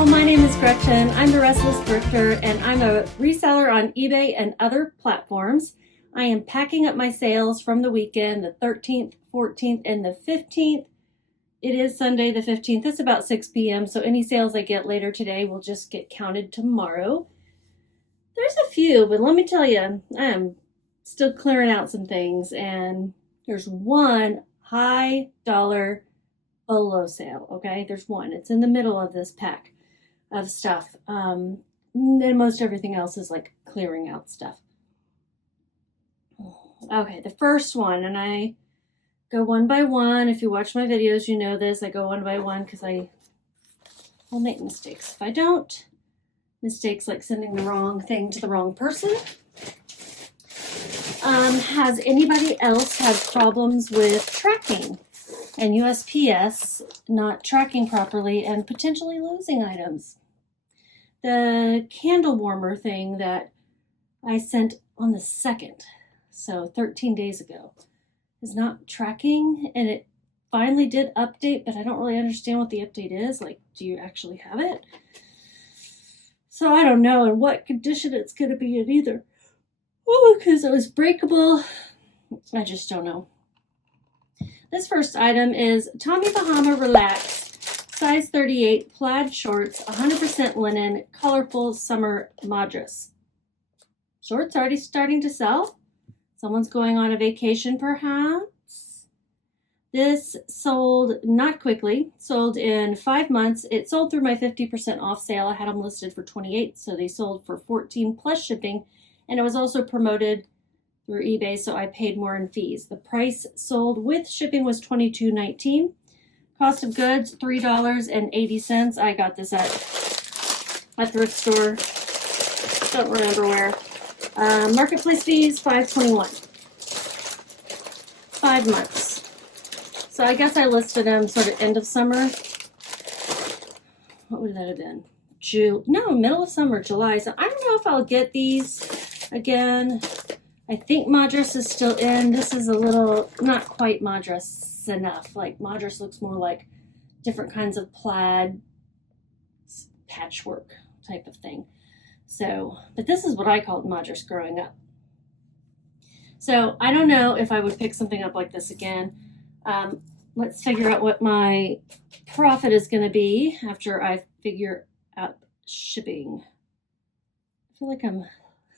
Hello, my name is Gretchen. I'm the Restless Thrifter, and I'm a reseller on eBay and other platforms. I am packing up my sales from the weekend, the 13th, 14th, and the 15th. It is Sunday the 15th. It's about 6 p.m., so any sales I get later today will just get counted tomorrow. There's a few, but let me tell you, I am still clearing out some things, and there's one high dollar Bolo sale, okay? There's one. It's in the middle of this pack of stuff. And most everything else is like clearing out stuff. Okay, the first one, and I go one by one. If you watch my videos, you know this. I go one by one because I will make mistakes. If I don't, mistakes like sending the wrong thing to the wrong person. Has anybody else had problems with tracking and USPS not tracking properly and potentially losing items? The candle warmer thing that I sent on the 2nd, so 13 days ago, is not tracking, and it finally did update, but I don't really understand what the update is. Like, do you actually have it? So I don't know in what condition it's going to be in either. Oh, because it was breakable. I just don't know. This first item is Tommy Bahama Relax, size 38, plaid shorts, 100% linen, colorful summer madras. Shorts already starting to sell. Someone's going on a vacation, perhaps. This sold not quickly, sold in 5 months. It sold through my 50% off sale. I had them listed for $28, so they sold for $14 plus shipping, and it was also promoted through eBay, so I paid more in fees. The price sold with shipping was $22.19. Cost of goods, $3.80. I got this at a thrift store. Don't remember where. Marketplace fees, $5.21. 5 months. So I guess I listed them sort of end of summer. What would that have been? Middle of summer, July. So I don't know if I'll get these again. I think Madras is still in. This is a little, not quite Madras enough. Like Madras looks more like different kinds of plaid patchwork type of thing. So, but this is what I called Madras growing up. So I don't know if I would pick something up like this again. Let's figure out what my profit is going to be after I figure out shipping. I feel like I'm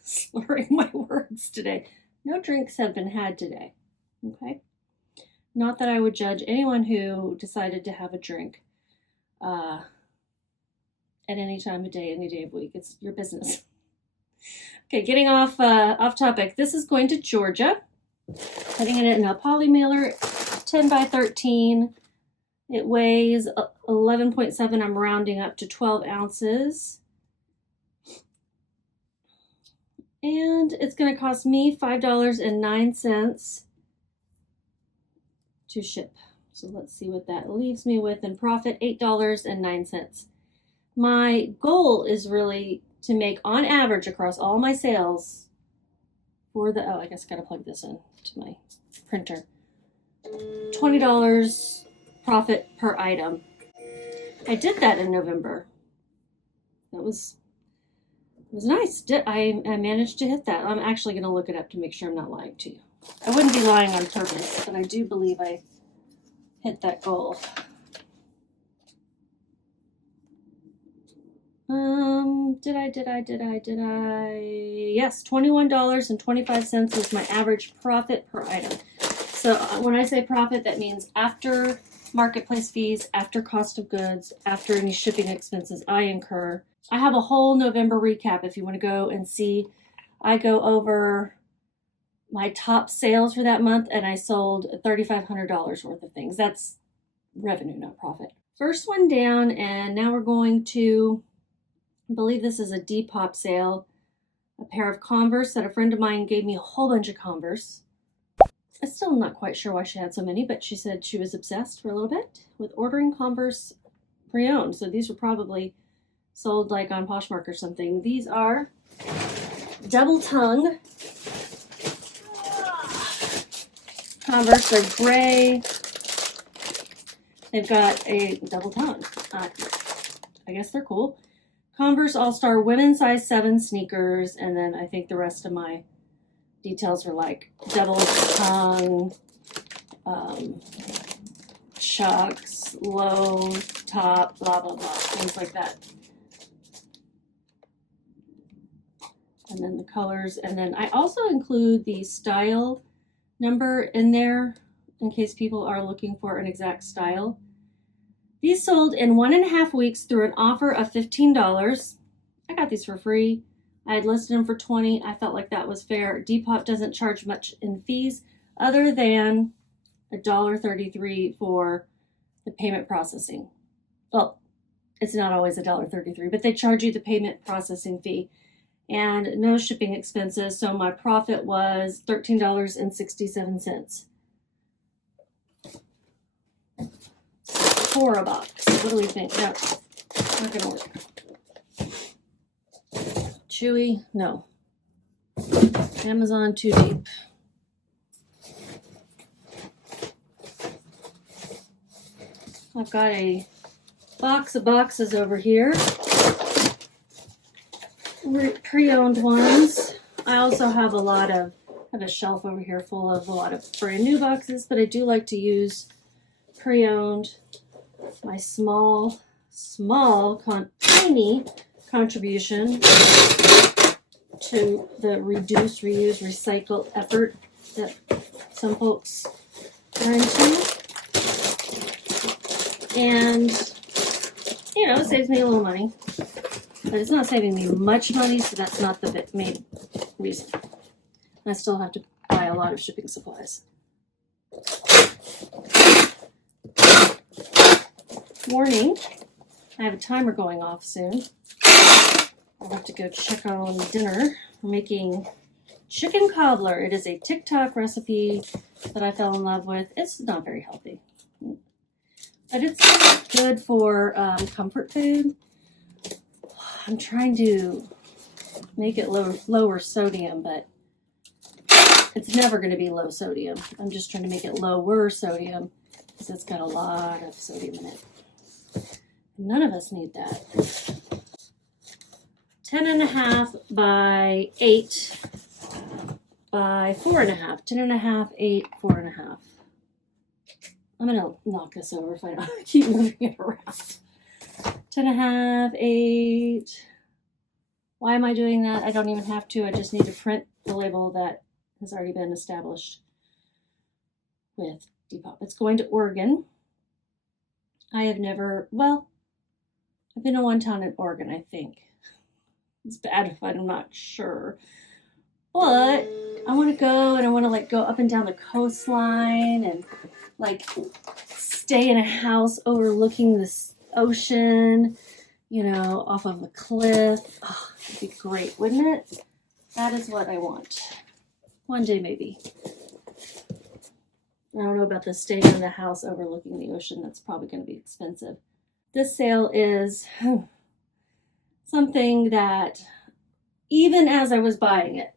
slurring my words today. No drinks have been had today. Okay. Not that I would judge anyone who decided to have a drink at any time of day, any day of week. It's your business. Okay, getting off topic. This is going to Georgia. Putting it in a poly mailer, 10 by 13. It weighs 11.7. I'm rounding up to 12 ounces. And it's going to cost me $5.09 to ship. So let's see what that leaves me with in profit, $8.09. My goal is really to make, on average, across all my sales for the, I guess I got to plug this in to my printer, $20 profit per item. I did that in November. That was nice. I managed to hit that. I'm actually going to look it up to make sure I'm not lying to you. I wouldn't be lying on purpose, but I do believe I hit that goal. Did I? Yes, $21.25 is my average profit per item. So when I say profit, that means after marketplace fees, after cost of goods, after any shipping expenses I incur. I have a whole November recap if you want to go and see. I go over my top sales for that month, and I sold $3,500 worth of things. That's revenue, not profit. First one down, and now we're going to, I believe this is a Depop sale, a pair of Converse that a friend of mine gave me a whole bunch of Converse. I'm still not quite sure why she had so many, but she said she was obsessed for a little bit with ordering Converse pre-owned. So these were probably sold like on Poshmark or something. These are double tongue Converse. They're gray. They've got a double tongue. I guess they're cool. Converse All-Star women's size 7 sneakers, and then I think the rest of my details are like double tongue, chucks, low top, blah, blah, blah, things like that. And then the colors, and then I also include the style number in there in case people are looking for an exact style. These sold in 1.5 weeks through an offer of $15. I got these for free. I had listed them for $20. I felt like that was fair. Depop doesn't charge much in fees other than $1.33 for the payment processing. Well, it's not always $1.33, but they charge you the payment processing fee and no shipping expenses. So my profit was $13.67 for a box. What do we think? No, not gonna work. Chewy? No. Amazon, too deep. I've got a box of boxes over here. Pre-owned ones. I also have I have a shelf over here full of a lot of brand new boxes, but I do like to use pre-owned. My tiny contribution to the reduce, reuse, recycle effort that some folks are into. And, you know, it saves me a little money. But it's not saving me much money, so that's not the main reason. I still have to buy a lot of shipping supplies. Warning, I have a timer going off soon. I'll have to go check on dinner. I'm making chicken cobbler. It is a TikTok recipe that I fell in love with. It's not very healthy, but it's good for comfort food. I'm trying to make it lower sodium, but it's never going to be low sodium. I'm just trying to make it lower sodium because it's got a lot of sodium in it. None of us need that. 10.5 by 8 by 4.5. 10.5, 8, 4.5. I'm going to knock this over if I don't keep moving it around. 10.5, 8. Why am I doing that? I don't even have to. I just need to print the label that has already been established with Depop. It's going to Oregon. I have never, well, I've been to one town in Oregon, I think. It's bad if I'm not sure. But I want to go, and I want to like go up and down the coastline and like stay in a house overlooking this ocean, you know, off of a cliff. Oh, it'd be great, wouldn't it? That is what I want. One day, maybe. I don't know about the staying in the house overlooking the ocean. That's probably going to be expensive. This sale is something that even as I was buying it,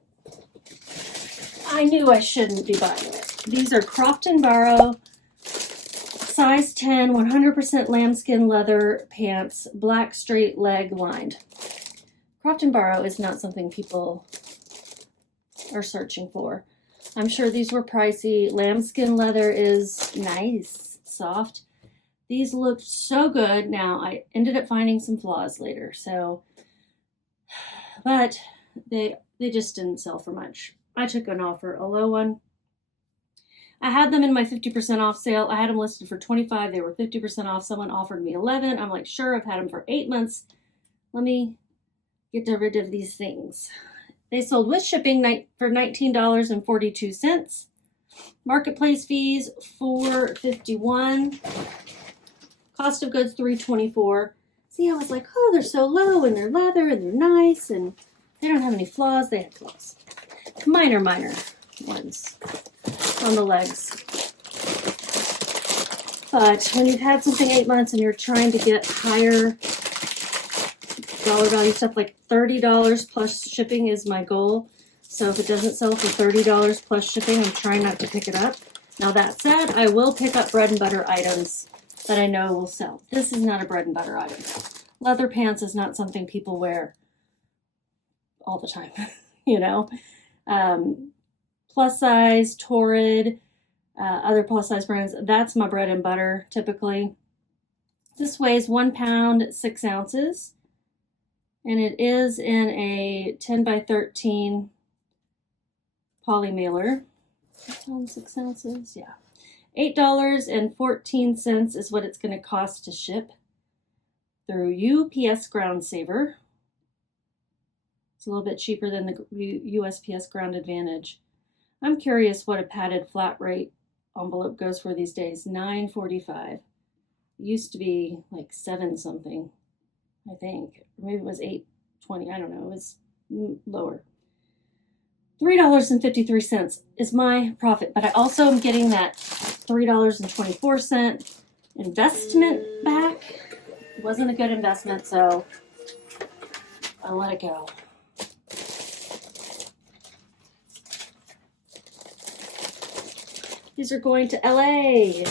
I knew I shouldn't be buying it. These are Croft & Barrow, size 10, 100% lambskin leather pants, black straight leg lined. Croft & Barrow is not something people are searching for. I'm sure these were pricey. Lambskin leather is nice, soft. These looked so good. Now, I ended up finding some flaws later, so, but they just didn't sell for much. I took an offer, a low one. I had them in my 50% off sale. I had them listed for $25. They were 50% off. Someone offered me $11. I'm like, sure, I've had them for 8 months. Let me get rid of these things. They sold with shipping for $19.42. Marketplace fees, $4.51. Cost of goods, $3.24. See, I was like, oh, they're so low, and they're leather, and they're nice, and they don't have any flaws. They have flaws. Minor ones on the legs. But when you've had something 8 months and you're trying to get higher dollar value stuff, like $30 plus shipping is my goal. So if it doesn't sell for $30 plus shipping, I'm trying not to pick it up. Now that said, I will pick up bread and butter items that I know will sell. This is not a bread and butter item. leather pants is not something people wear all the time, you know. Plus size, Torrid, other plus size brands, that's my bread and butter typically. This weighs 1 pound, 6 ounces, and it is in a 10 by 13 poly mailer. 1 pound, 6 ounces, yeah. $8.14 is what it's going to cost to ship through UPS Ground Saver. It's a little bit cheaper than the USPS Ground Advantage. I'm curious what a padded flat rate envelope goes for these days. $9.45. It used to be like 7 something, I think. Or maybe it was $8.20. I don't know. It was lower. $3.53 is my profit, but I also am getting that $3.24 investment back. It wasn't a good investment, so I let it go. These are going to LA.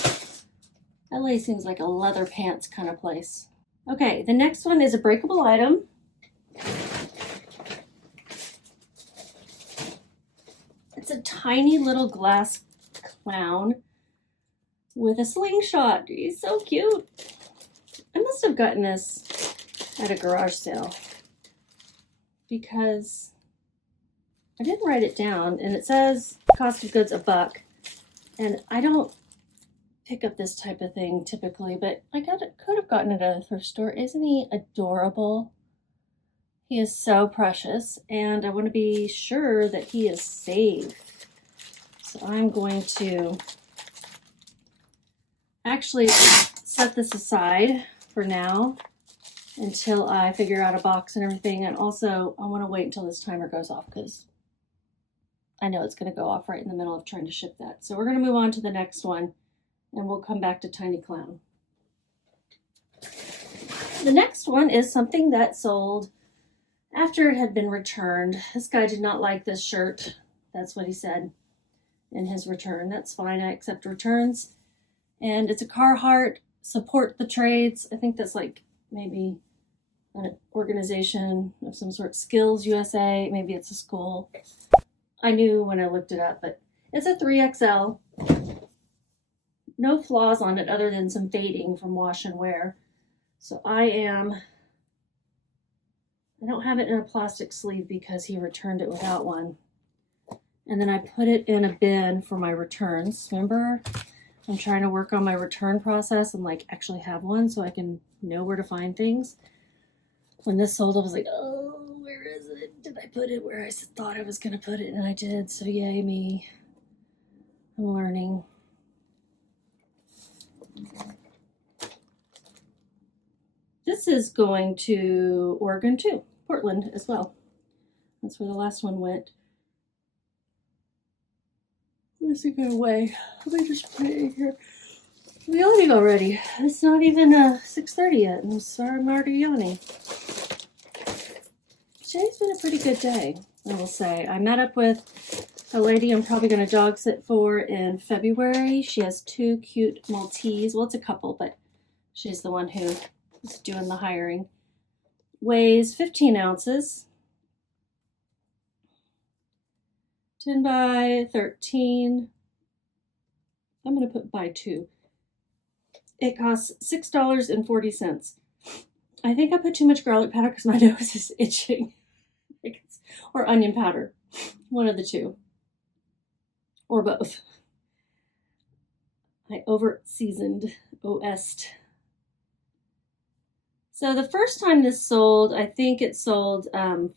LA seems like a leather pants kind of place. Okay, the next one is a breakable item. It's a tiny little glass clown with a slingshot. He's so cute. I must have gotten this at a garage sale because I didn't write it down, and it says cost of goods $1. And I don't pick up this type of thing typically, but I could have gotten it at a thrift store. Isn't he adorable? He is so precious, and I want to be sure that he is safe. So I'm going to actually set this aside for now until I figure out a box and everything. And also, I want to wait until this timer goes off because I know it's going to go off right in the middle of trying to ship that. So we're going to move on to the next one, and we'll come back to Tiny Clown. The next one is something that sold after it had been returned. This guy did not like this shirt. That's what he said in his return. That's fine. I accept returns. And it's a Carhartt Support the Trades. I think that's like maybe an organization of some sort. Skills USA. Maybe it's a school. I knew when I looked it up, but it's a 3XL. No flaws on it other than some fading from wash and wear. So I don't have it in a plastic sleeve because he returned it without one. And then I put it in a bin for my returns. Remember, I'm trying to work on my return process and like actually have one so I can know where to find things. When this sold, I was like, oh, where is it? Did I put it where I thought I was going to put it? And I did, so yay me. I'm learning. This is going to Oregon too, Portland as well. That's where the last one went. Where's it going away? Let me just put it in here. We leave already. It's not even 6:30 yet. I'm sorry, I'm already yawning. Today's been a pretty good day, I will say. I met up with a lady I'm probably going to dog sit for in February. She has 2 cute Maltese. Well, it's a couple, but she's the one who is doing the hiring. Weighs 15 ounces. 10 by 13. I'm going to put by 2. It costs $6.40. I think I put too much garlic powder because my nose is itching. Or onion powder. One of the two. Or both. I over-seasoned, OS'd. So the first time this sold, I think it sold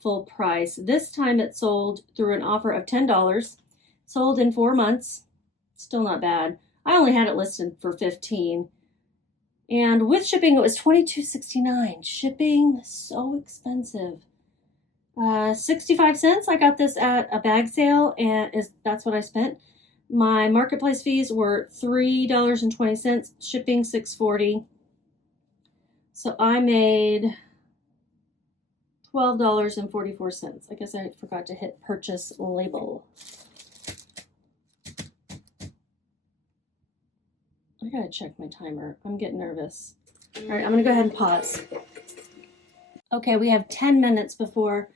full price. This time it sold through an offer of $10. Sold in 4 months. Still not bad. I only had it listed for $15. And with shipping, it was $22.69. Shipping, so expensive. 65 cents. I got this at a bag sale, and that's what I spent. My marketplace fees were $3.20. Shipping, $6.40. So I made $12.44. I guess I forgot to hit purchase label. I gotta check my timer. I'm getting nervous. All right, I'm gonna go ahead and pause. Okay, we have 10 minutes before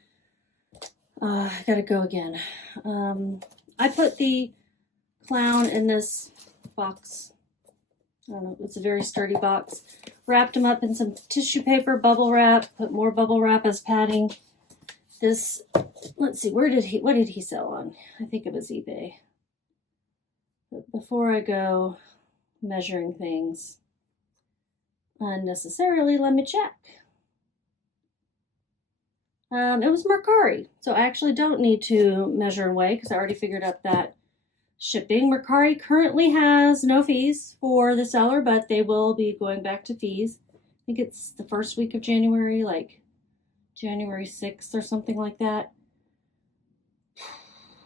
I gotta go again. I put the clown in this box. I don't know, it's a very sturdy box. Wrapped him up in some tissue paper, bubble wrap, put more bubble wrap as padding. This, let's see, what did he sell on? I think it was eBay. But before I go measuring things unnecessarily, let me check. It was Mercari, so I actually don't need to measure and weigh because I already figured out that shipping. Mercari currently has no fees for the seller, but they will be going back to fees. I think it's the first week of January, like January 6th or something like that.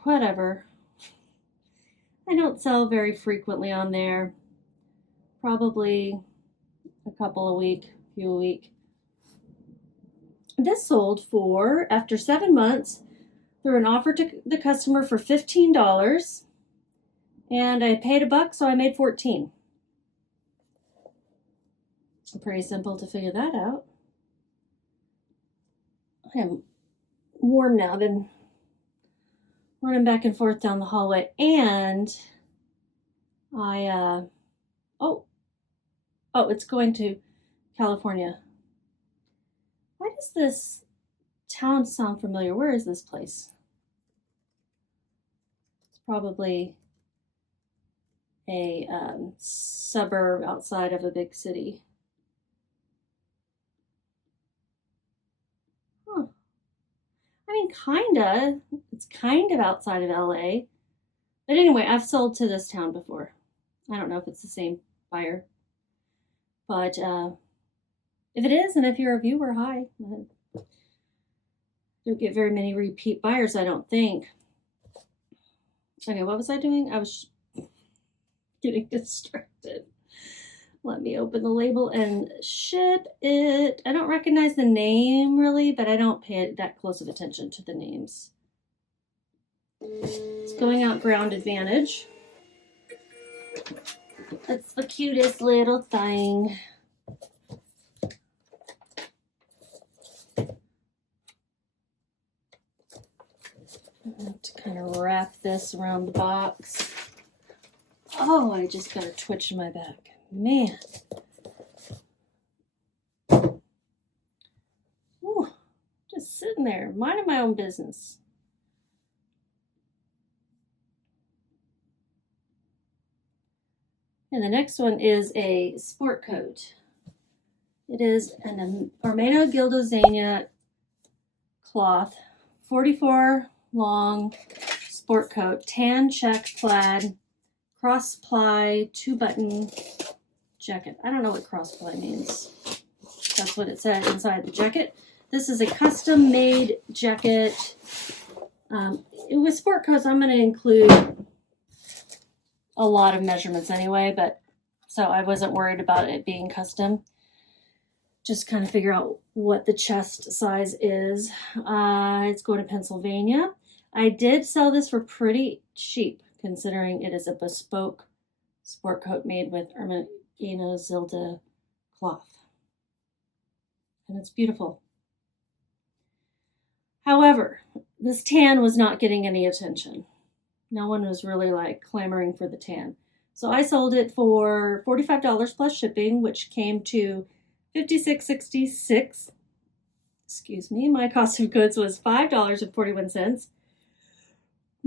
Whatever. I don't sell very frequently on there. Probably a couple a week, few a week. This sold for, after 7 months, through an offer to the customer for $15. And I paid $1, so I made $14. Pretty simple to figure that out. I am warm now. I've been running back and forth down the hallway, and it's going to California. Why does this town sound familiar? Where is this place? It's probably a suburb outside of a big city. Huh. I mean, kinda. It's kind of outside of LA. But anyway, I've sold to this town before. I don't know if it's the same buyer. But if it is, and if you're a viewer, hi. Don't get very many repeat buyers, I don't think. Okay, what was I doing? I was getting distracted. Let me open the label and ship it. I don't recognize the name really, but I don't pay that close of attention to the names. It's going out Ground Advantage. That's the cutest little thing. I have to kind of wrap this around the box. Oh, I just got a twitch in my back. Man. Ooh, just sitting there, minding my own business. And the next one is a sport coat. It is an Armeno Gildozania cloth, 44 long sport coat, tan check plaid, cross ply, 2-button jacket. I don't know what cross ply means. That's what it said inside the jacket. This is a custom made jacket. With sport coats, I'm going to include a lot of measurements anyway, but so I wasn't worried about it being custom. Just kind of figure out what the chest size is. It's going to Pennsylvania. I did sell this for pretty cheap, considering it is a bespoke sport coat made with Armeno Zilda cloth. And it's beautiful. However, this tan was not getting any attention. No one was really like clamoring for the tan. So I sold it for $45 plus shipping, which came to $56.66. Excuse me, my cost of goods was $5.41.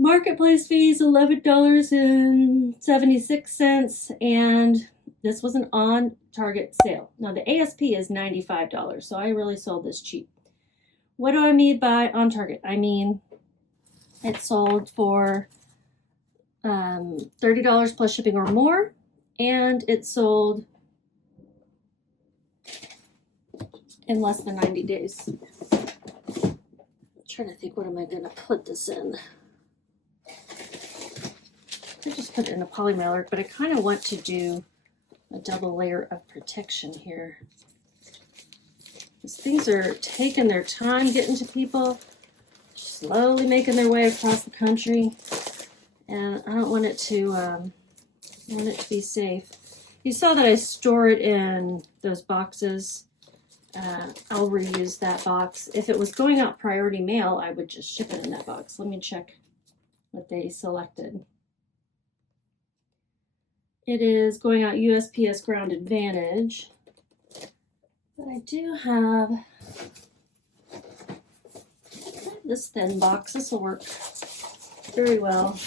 Marketplace fees, $11.76, and this was an on-target sale. Now the ASP is $95, so I really sold this cheap. What do I mean by on target? I mean, it sold for $30 plus shipping or more, and it sold in less than 90 days. I'm trying to think, what am I going to put this in? I just put it in a poly mailer, but I kind of want to do a double layer of protection here. These things are taking their time getting to people, slowly making their way across the country, and I don't want it to be safe. You saw that I store it in those boxes I'll reuse that box. If it was going out priority mail, I would just ship it in that box. Let me check what they selected. It is going out USPS Ground Advantage. But I do have this thin box. This will work very well.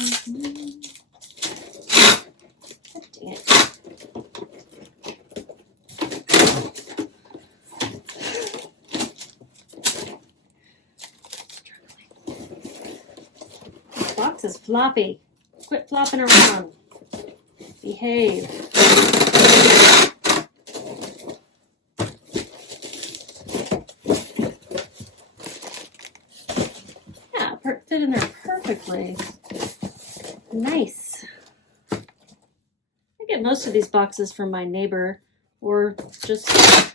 Dang it. This box is floppy. Quit flopping around. Behave. Yeah, fit in there perfectly. Nice. I get most of these boxes from my neighbor or just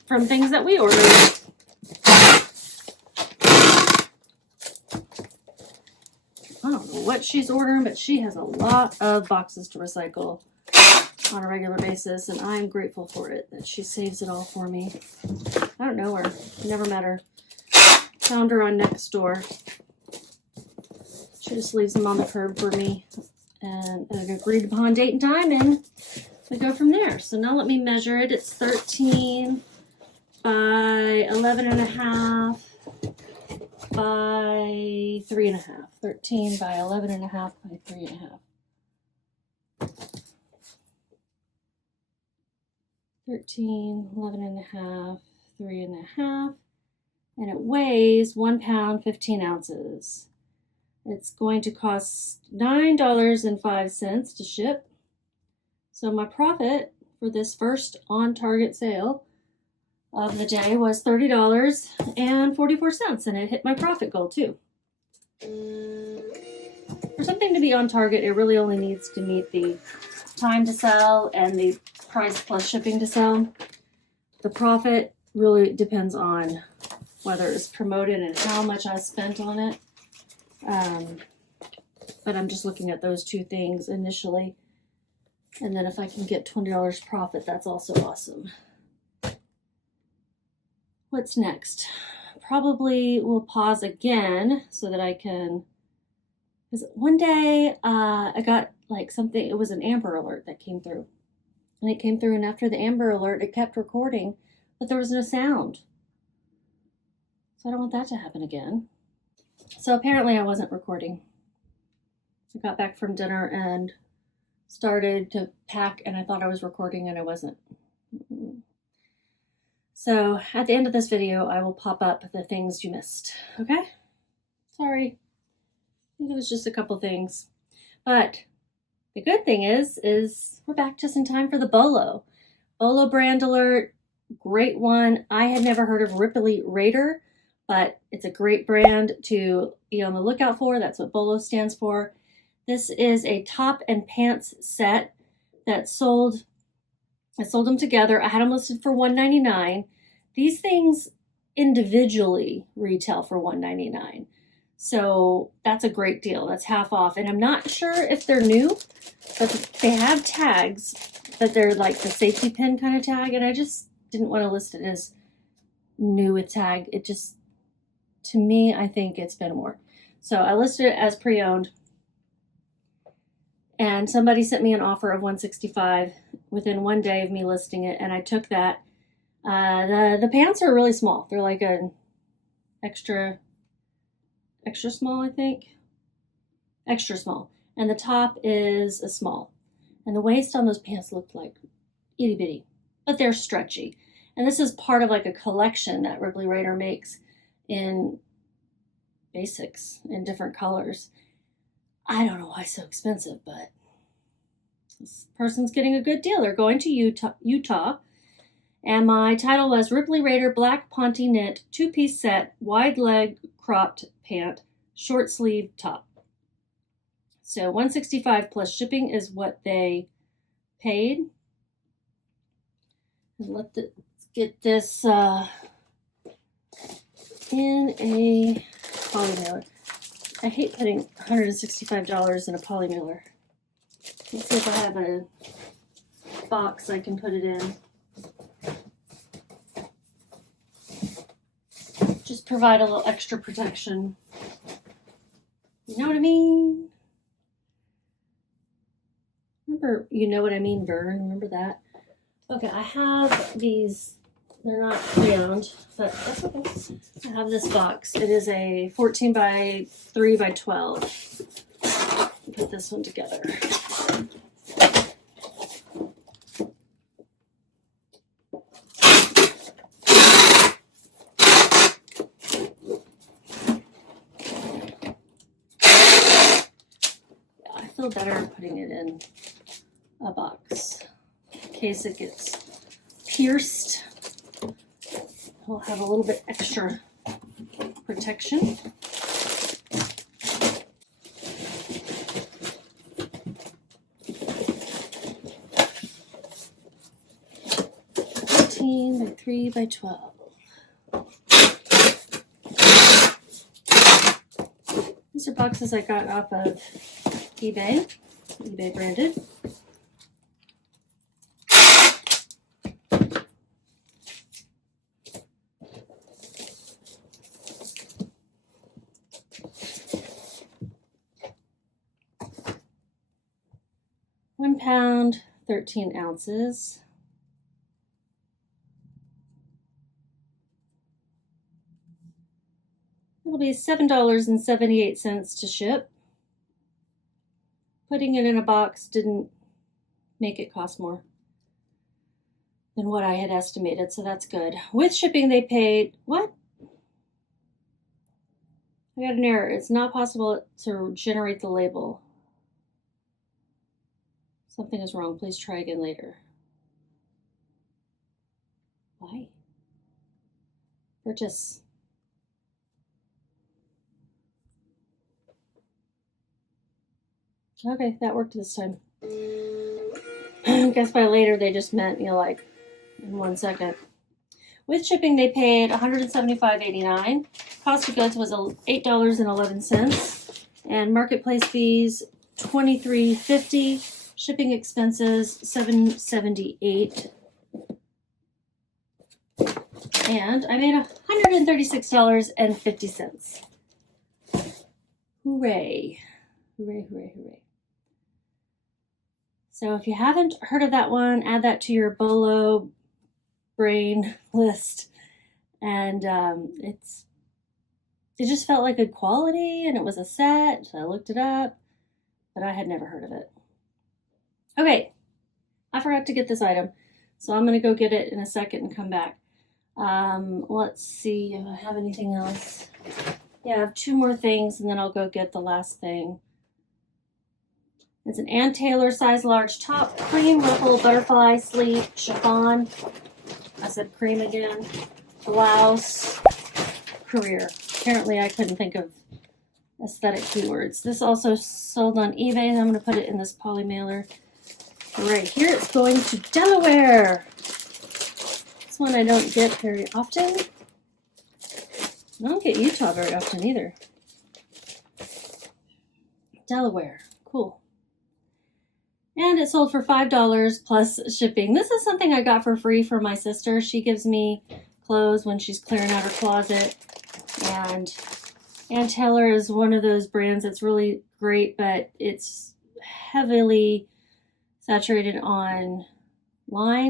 from things that we order. I don't know what she's ordering, but she has a lot of boxes to recycle on a regular basis, and I'm grateful for it, that she saves it all for me. I don't know her. Never met her. Found her on Nextdoor. She just leaves them on the curb for me, and an agreed upon date and time, and we go from there. So now let me measure it. It's 13 by 11 and a half by 3 and a half. 13 by 11 and a half by 3 and a half. 13, 11 and a half, 3 and a half, and it weighs 1 pound, 15 ounces. It's going to cost $9.05 to ship. So my profit for this first on target sale of the day was $30.44, and it hit my profit goal too. For something to be on target, it really only needs to meet the time to sell and the price plus shipping to sell. The profit really depends on whether it's promoted and how much I spent on it. But I'm just looking at those two things initially. And then if I can get $20 profit, that's also awesome. What's next? Probably will pause again so that I can, because one day I got like something, it was an Amber Alert that came through. And it came through, and after the Amber Alert, it kept recording, but there was no sound. So I don't want that to happen again. So apparently I wasn't recording. I got back from dinner and started to pack, and I thought I was recording, and I wasn't. So at the end of this video, I will pop up the things you missed. Okay? Sorry. I think it was just a couple things. But the good thing is we're back just in time for the Bolo. Bolo brand alert, great one. I had never heard of Ripley Raider, but it's a great brand to be on the lookout for. That's what Bolo stands for. This is a top and pants set that sold. I sold them together. I had them listed for $1.99. These things individually retail for $1.99. So that's a great deal. That's half off. And I'm not sure if they're new, but they have tags, but they're like the safety pin kind of tag. And I just didn't want to list it as new with tag. It just, to me, I think it's been more. So I listed it as pre-owned. And somebody sent me an offer of $165 within one day of me listing it. And I took that. The pants are really small. They're like an extra small, I think. Extra small. And the top is a small. And the waist on those pants looked like itty bitty, but they're stretchy. And this is part of like a collection that Ripley Raider makes in basics in different colors. I don't know why it's so expensive, but this person's getting a good deal. They're going to Utah. And my title was Ripley Raider Black Ponte Knit 2-piece set, wide leg cropped pant, short sleeve top. So $165 plus shipping is what they paid. And let's get this in a poly mailer. I hate putting $165 in a poly mailer. Let's see if I have a box I can put it in. Just provide a little extra protection. You know what I mean? Remember, you know what I mean, Vern? Remember that? Okay, I have these. They're not round, but that's okay. I have this box. It is a 14 by 3 by 12. Put this one together. I feel better putting it in a box in case it gets pierced. We'll have a little bit extra protection. By 3 by 12. These are boxes I got off of eBay branded. £1, 13 ounces. It'll be $7.78 to ship. Putting it in a box didn't make it cost more than what I had estimated, so that's good. With shipping, they paid, what? I got an error. It's not possible to generate the label. Something is wrong. Please try again later. Why? Purchase. Okay, that worked this time. I guess by later they just meant, you know, like in 1 second. With shipping, they paid $175.89. Cost of goods was $8.11, and marketplace fees $23.50. Shipping expenses $7.78. And I made $136.50. Hooray! Hooray! Hooray! Hooray! So if you haven't heard of that one, add that to your Bolo brain list. And it just felt like good quality, and it was a set, so I looked it up, but I had never heard of it. Okay, I forgot to get this item, so I'm going to go get it in a second and come back. Let's see if I have anything else. Yeah, I have 2 more things, and then I'll go get the last thing. It's an Ann Taylor size large top, cream ruffle butterfly sleeve chiffon. I said cream again. Blouse, career. Apparently I couldn't think of aesthetic keywords. This also sold on eBay, and I'm going to put it in this poly mailer. Right here, it's going to Delaware. This one I don't get very often. I don't get Utah very often either. Delaware, cool. And it sold for $5 plus shipping. This is something I got for free from my sister. She gives me clothes when she's clearing out her closet. And Ann Taylor is one of those brands that's really great, but it's heavily saturated online,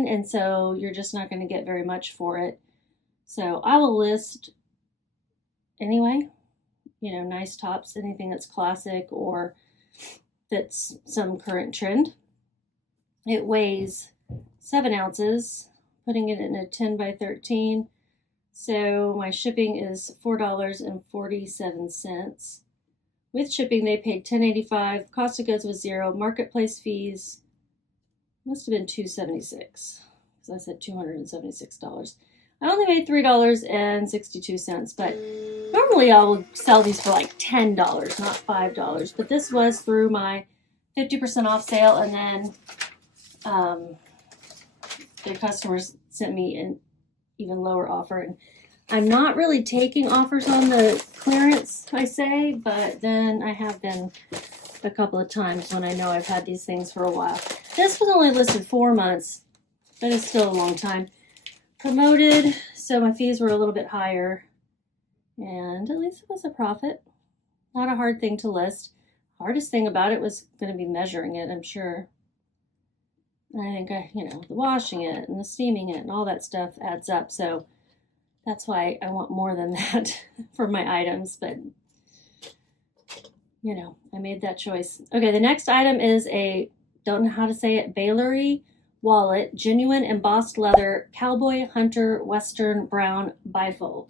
and so you're just not going to get very much for it. So I will list anyway, you know, nice tops, anything that's classic or fits some current trend. It weighs 7 ounces, putting it in a 10 by 13. So my shipping is $4.47. With shipping, they paid $10.85. Cost of goods was $0. Marketplace fees must have been $2.76, because I said $276. I only made $3.62, but normally I will sell these for like $10, not $5. But this was through my 50% off sale, and then the customers sent me an even lower offer, and I'm not really taking offers on the clearance, I say, but then I have been a couple of times when I know I've had these things for a while. This was only listed 4 months, but it's still a long time. Promoted, so my fees were a little bit higher, and at least it was a profit. Not a hard thing to list. Hardest thing about it was going to be measuring it, I'm sure. And I think the washing it and the steaming it and all that stuff adds up. So that's why I want more than that for my items. But, I made that choice. Okay, the next item is don't know how to say it, Bailery wallet, genuine embossed leather, cowboy hunter western brown bifold.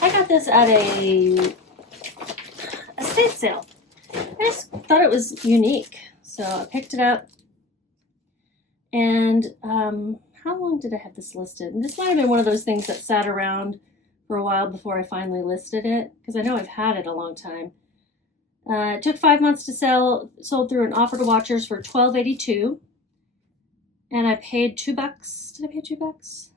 I got this at a estate sale. I just thought it was unique, so I picked it up. And how long did I have this listed? And this might have been one of those things that sat around for a while before I finally listed it, because I know I've had it a long time. It took 5 months to sell, sold through an offer to watchers for $12.82. And I paid $2. Did I pay $2?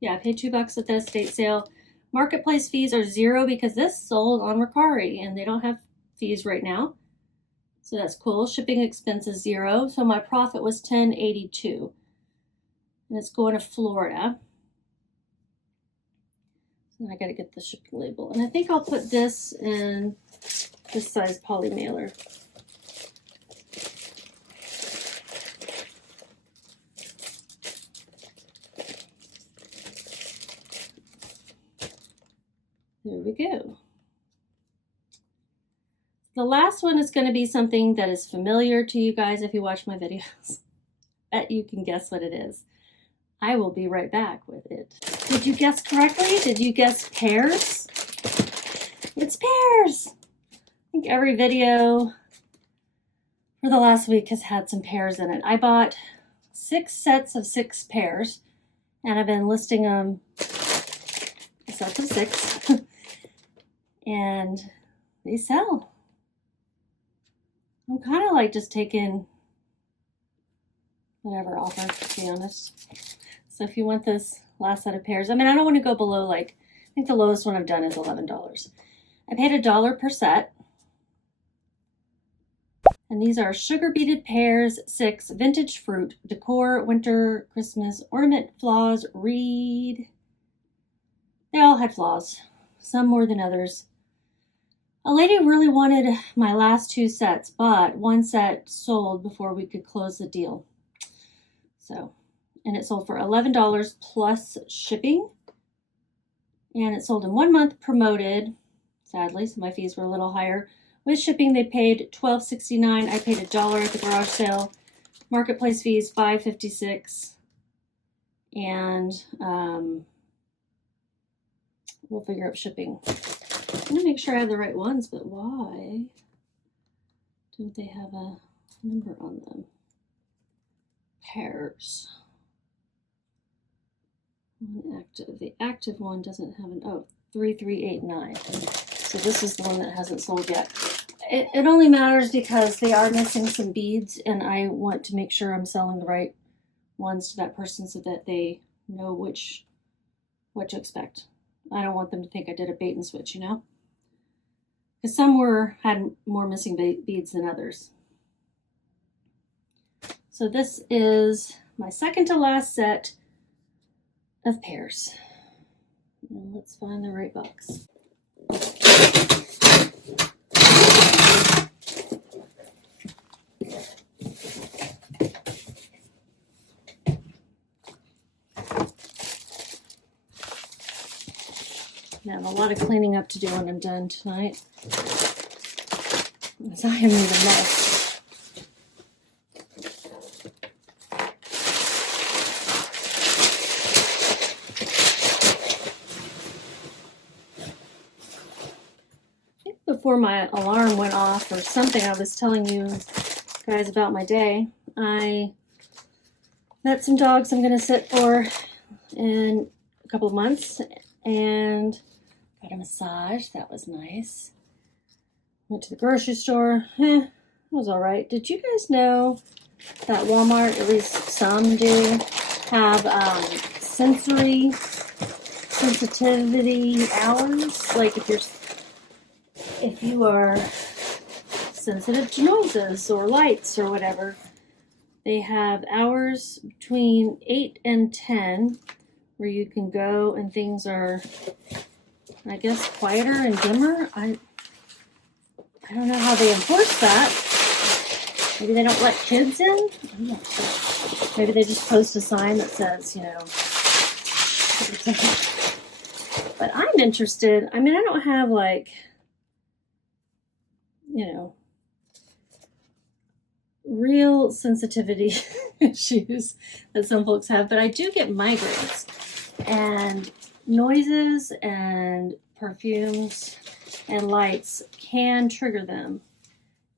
Yeah, I paid $2 at the estate sale. Marketplace fees are 0 because this sold on Mercari and they don't have fees right now. So that's cool. Shipping expense is 0. So my profit was $10.82. And it's going to Florida. So I got to get the shipping label. And I think I'll put this in this size poly mailer. There we go. The last one is going to be something that is familiar to you guys if you watch my videos. Bet you can guess what it is. I will be right back with it. Did you guess correctly? Did you guess pears? It's pears! I think every video for the last week has had some pears in it. I bought 6 sets of 6 pears, and I've been listing them sets of 6. And they sell. I'm kind of like just taking whatever offer, to be honest. So if you want this last set of pears, I don't want to go below, I think the lowest one I've done is $11. I paid $1 per set. And these are sugar beaded pears, 6, vintage fruit, decor, winter, Christmas, ornament, flaws, reed. They all had flaws, some more than others. A lady really wanted my last 2 sets, but 1 set sold before we could close the deal. And it sold for $11 plus shipping. And it sold in 1 month promoted, sadly, so my fees were a little higher. With shipping, they paid $12.69. I paid $1 at the garage sale. Marketplace fees, $5.56. And we'll figure out shipping. I'm gonna make sure I have the right ones, but why don't they have a number on them? Pears. One active. The active one doesn't have an 3389. So this is the one that hasn't sold yet. It only matters because they are missing some beads, and I want to make sure I'm selling the right ones to that person so that they know what to expect. I don't want them to think I did a bait and switch, Because some had more missing beads than others. So this is my second to last set of pears. And let's find the right box. I have a lot of cleaning up to do when I'm done tonight, because I have made a mess. I think before my alarm went off or something, I was telling you guys about my day. I met some dogs I'm going to sit for in a couple of months, and got a massage. That was nice. Went to the grocery store. It was all right. Did you guys know that Walmart, at least some do, have sensory sensitivity hours, like if you are sensitive to noises or lights or whatever, they have hours between 8 and 10 where you can go and things are, I guess, quieter and dimmer. I don't know how they enforce that. Maybe they don't let kids in. I'm not sure. Maybe they just post a sign that says, But I'm interested. I mean, I don't have real sensitivity issues that some folks have, but I do get migraines, and noises and perfumes and lights can trigger them.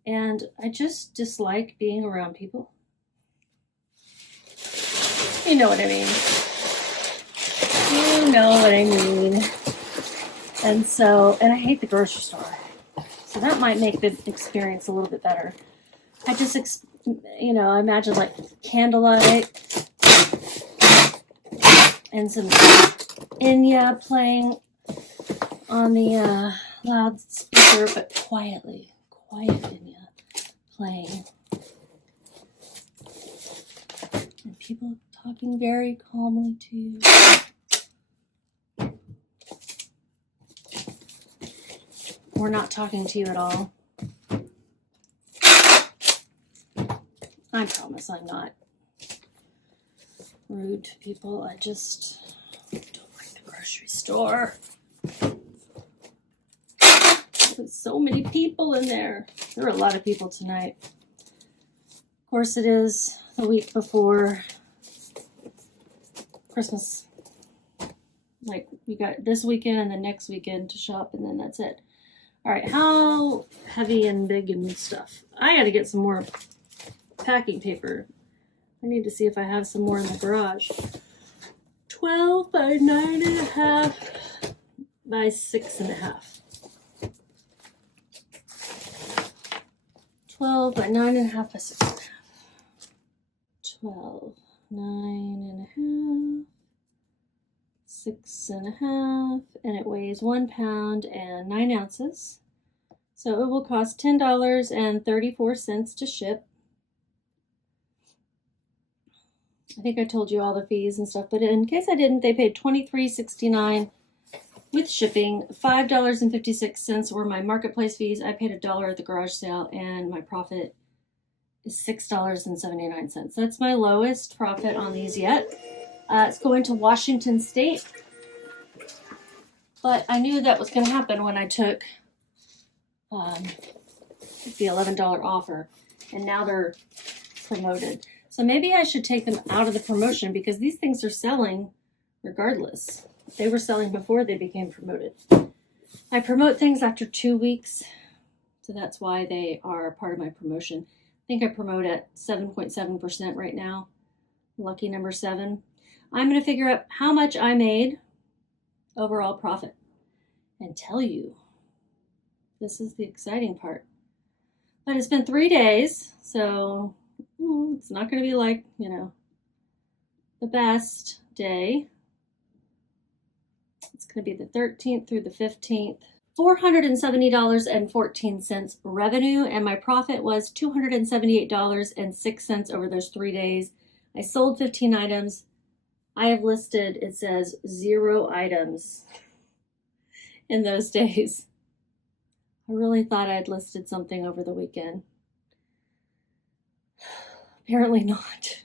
And I just dislike being around people. You know what I mean. You know what I mean. And I hate the grocery store. So that might make the experience a little bit better. I just, I imagine like candlelight and some Enya playing on the loudspeaker, but quiet Enya playing. And people talking very calmly to you. Or not talking to you at all. I promise I'm not rude to people. I just don't like the grocery store. There's so many people in there. There are a lot of people tonight. Of course, it is the week before Christmas. Like, we got this weekend and the next weekend to shop, and then that's it. All right, how heavy and big and stuff? I got to get some more packing paper. I need to see if I have some more in the garage. 12 by 9.5 by 6.5. 12 by 9.5 by 6.5. 12, 9.5, 6.5, and it weighs 1 pound and 9 ounces. So it will cost $10.34 to ship. I think I told you all the fees and stuff, but in case I didn't, they paid $23.69 with shipping. $5.56 were my marketplace fees. I paid $1 at the garage sale, and my profit is $6.79. That's my lowest profit on these yet. It's going to Washington State, but I knew that was going to happen when I took the $11 offer, and now they're promoted. So maybe I should take them out of the promotion because these things are selling regardless. They were selling before they became promoted. I promote things after 2 weeks, so that's why they are part of my promotion. I think I promote at 7.7% right now. Lucky number 7. I'm going to figure out how much I made overall profit and tell you. This is the exciting part. But it's been 3 days, so it's not going to be like, the best day. It's going to be the 13th through the 15th. $470.14 revenue, and my profit was $278.06 over those 3 days. I sold 15 items. I have listed, it says 0 items in those days. I really thought I'd listed something over the weekend. Apparently not.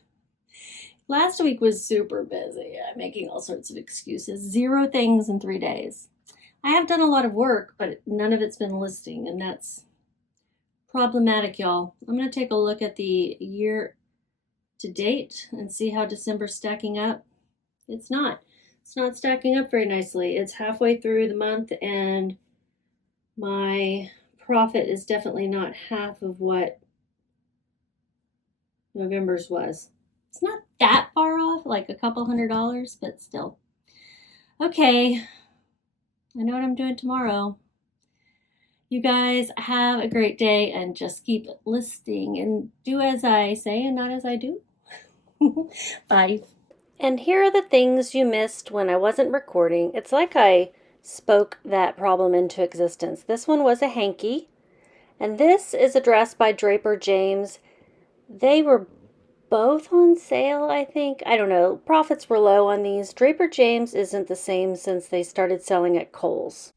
Last week was super busy. I'm making all sorts of excuses. 0 things in 3 days. I have done a lot of work, but none of it's been listing, and that's problematic, y'all. I'm going to take a look at the year to date and see how December's stacking up. It's not stacking up very nicely. It's halfway through the month, and my profit is definitely not half of what November's was. It's not that far off, like a couple $100, but still. Okay, I know what I'm doing tomorrow. You guys have a great day, and just keep listing and do as I say and not as I do. Bye. And here are the things you missed when I wasn't recording. It's like I spoke that problem into existence. This one was a hanky, and this is a dress by Draper James. They were both on sale, I think. I don't know. Profits were low on these. Draper James isn't the same since they started selling at Kohl's.